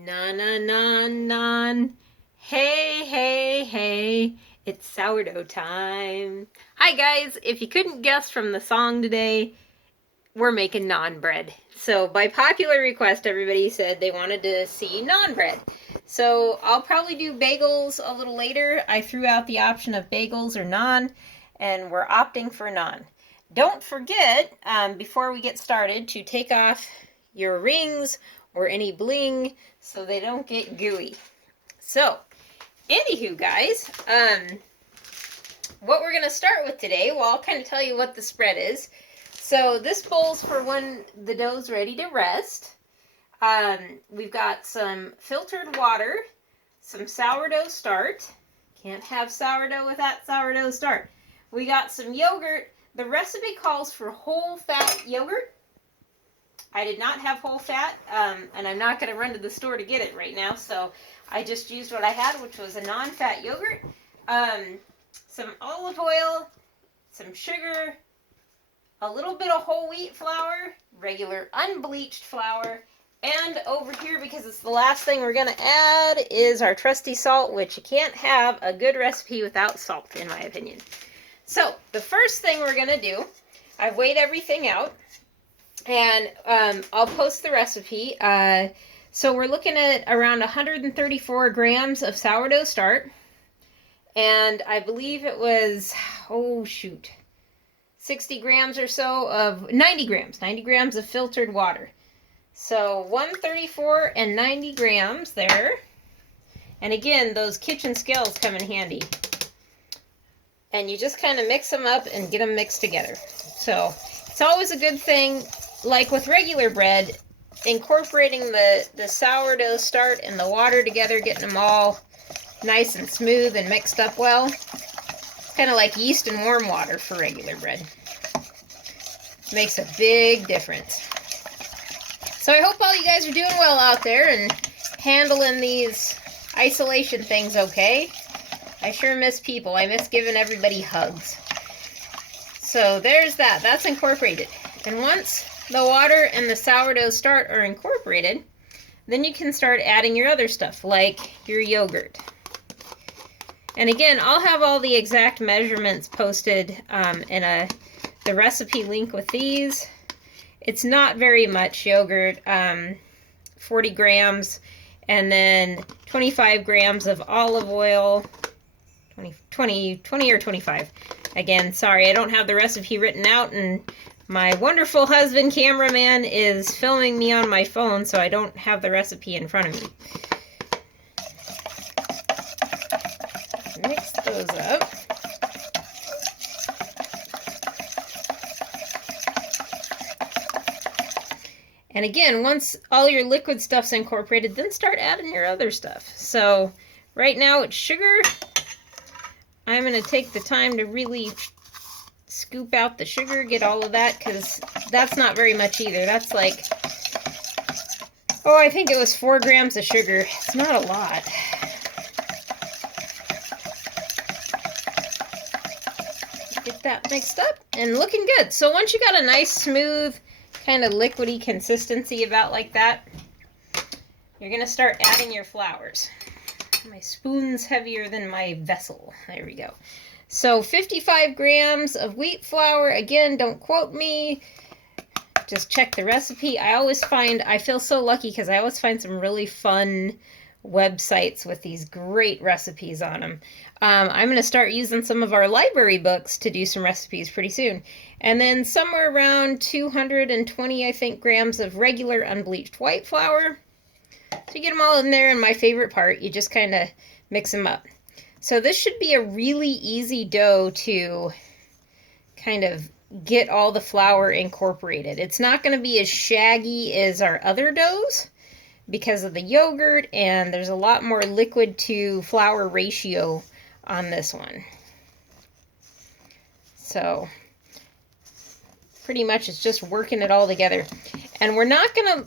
Na na na nan. Hey, hey, hey. It's sourdough time. Hi, guys. If you couldn't guess from the song today, we're making naan bread. So, by popular request, everybody said they wanted to see naan bread. So, I'll probably do bagels a little later. I threw out the option of bagels or naan, and we're opting for naan. Don't forget, before we get started, to take off your rings or any bling so they don't get gooey. So, anywho, guys, what we're going to start with today, well, I'll kind of tell you what the spread is. So, this bowl's for when the dough's ready to rest. We've got some filtered water, some sourdough start. Can't have sourdough without sourdough start. We got some yogurt. The recipe calls for whole fat yogurt. I did not have whole fat, and I'm not going to run to the store to get it right now, so I just used what I had, which was a non-fat yogurt, some olive oil, some sugar, a little bit of whole wheat flour, regular unbleached flour, and over here, because it's the last thing we're going to add, is our trusty salt, which you can't have a good recipe without salt, in my opinion. So, the first thing we're going to do, I've weighed everything out. And I'll post the recipe. So we're looking at around 134 grams of sourdough start. And I believe it was, 60 grams or so of, 90 grams of filtered water. So 134 and 90 grams there. And again, those kitchen scales come in handy. And you just kind of mix them up and get them mixed together. So it's always a good thing, like with regular bread, incorporating the sourdough start and the water together, getting them all nice and smooth and mixed up well. Kind of like yeast and warm water for regular bread. Makes a big difference. So I hope all you guys are doing well out there and handling these isolation things okay. I sure miss people. I miss giving everybody hugs. So there's that. That's incorporated. And once the water and the sourdough start are incorporated, then you can start adding your other stuff, like your yogurt. And again, I'll have all the exact measurements posted in the recipe link with these. It's not very much yogurt, 40 grams, and then 25 grams of olive oil, 20 or 25. Again, sorry, I don't have the recipe written out, and my wonderful husband, cameraman, is filming me on my phone, so I don't have the recipe in front of me. Mix those up. And again, once all your liquid stuff's incorporated, then start adding your other stuff. So right now it's sugar. I'm going to take the time to really scoop out the sugar, get all of that, because that's not very much either. That's like, I think it was 4 grams of sugar. It's not a lot. Get that mixed up and looking good. So once you got a nice, smooth, kind of liquidy consistency about like that, you're going to start adding your flours. My spoon's heavier than my vessel. There we go. So 55 grams of wheat flour. Again, don't quote me. Just check the recipe. I feel so lucky because I always find some really fun websites with these great recipes on them. I'm going to start using some of our library books to do some recipes pretty soon. And then somewhere around 220, I think, grams of regular unbleached white flour. So you get them all in there, and my favorite part, you just kind of mix them up. So this should be a really easy dough to kind of get all the flour incorporated. It's not going to be as shaggy as our other doughs because of the yogurt, and there's a lot more liquid to flour ratio on this one. So pretty much it's just working it all together. And we're not gonna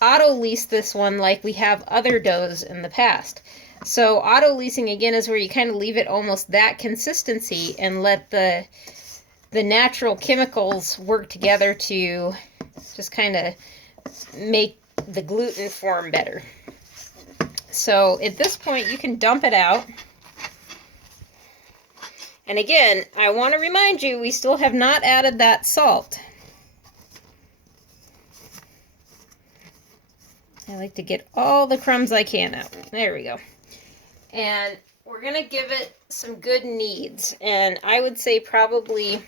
auto lease this one like we have other doughs in the past. So auto leasing again is where you kind of leave it almost that consistency and let the natural chemicals work together to just kind of make the gluten form better. So at this point, you can dump it out. And again, I want to remind you, we still have not added that salt. I like to get all the crumbs I can out. There we go. And we're going to give it some good kneads. And I would say probably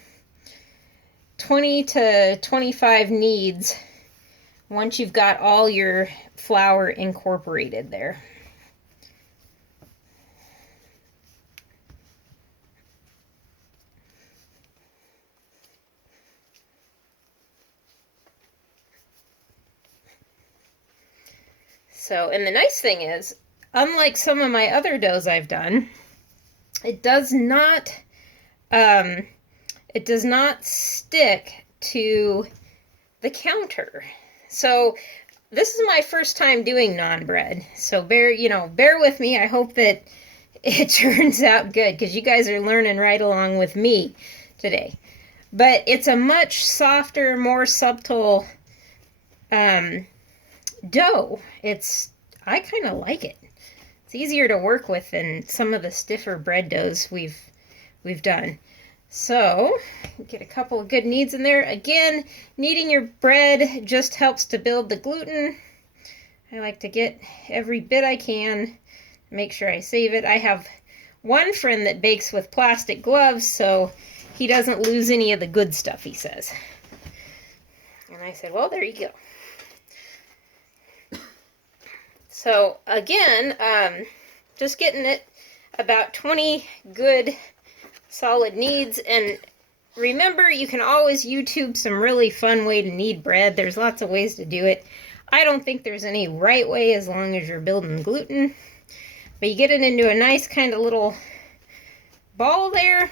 20 to 25 kneads once you've got all your flour incorporated there. So, and the nice thing is, unlike some of my other doughs I've done, it does not stick to the counter. So this is my first time doing naan bread. So bear with me. I hope that it turns out good, because you guys are learning right along with me today. But it's a much softer, more subtle dough. I kind of like it. It's easier to work with than some of the stiffer bread doughs we've done. So get a couple of good kneads in there. Again, kneading your bread just helps to build the gluten. I like to get every bit I can, make sure I save it. I have one friend that bakes with plastic gloves, so he doesn't lose any of the good stuff, he says. And I said, well, there you go. So again, just getting it about 20 good solid kneads. And remember, you can always YouTube some really fun way to knead bread. There's lots of ways to do it. I don't think there's any right way as long as you're building gluten. But you get it into a nice kind of little ball there.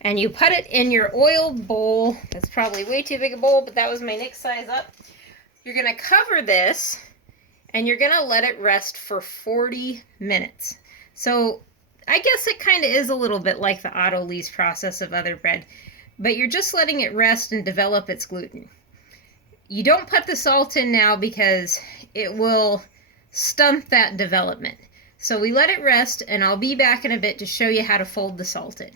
And you put it in your oiled bowl. That's probably way too big a bowl, but that was my next size up. You're going to cover this, and you're going to let it rest for 40 minutes. So I guess it kind of is a little bit like the auto-lease process of other bread, but you're just letting it rest and develop its gluten. You don't put the salt in now because it will stunt that development. So we let it rest, and I'll be back in a bit to show you how to fold the salt in.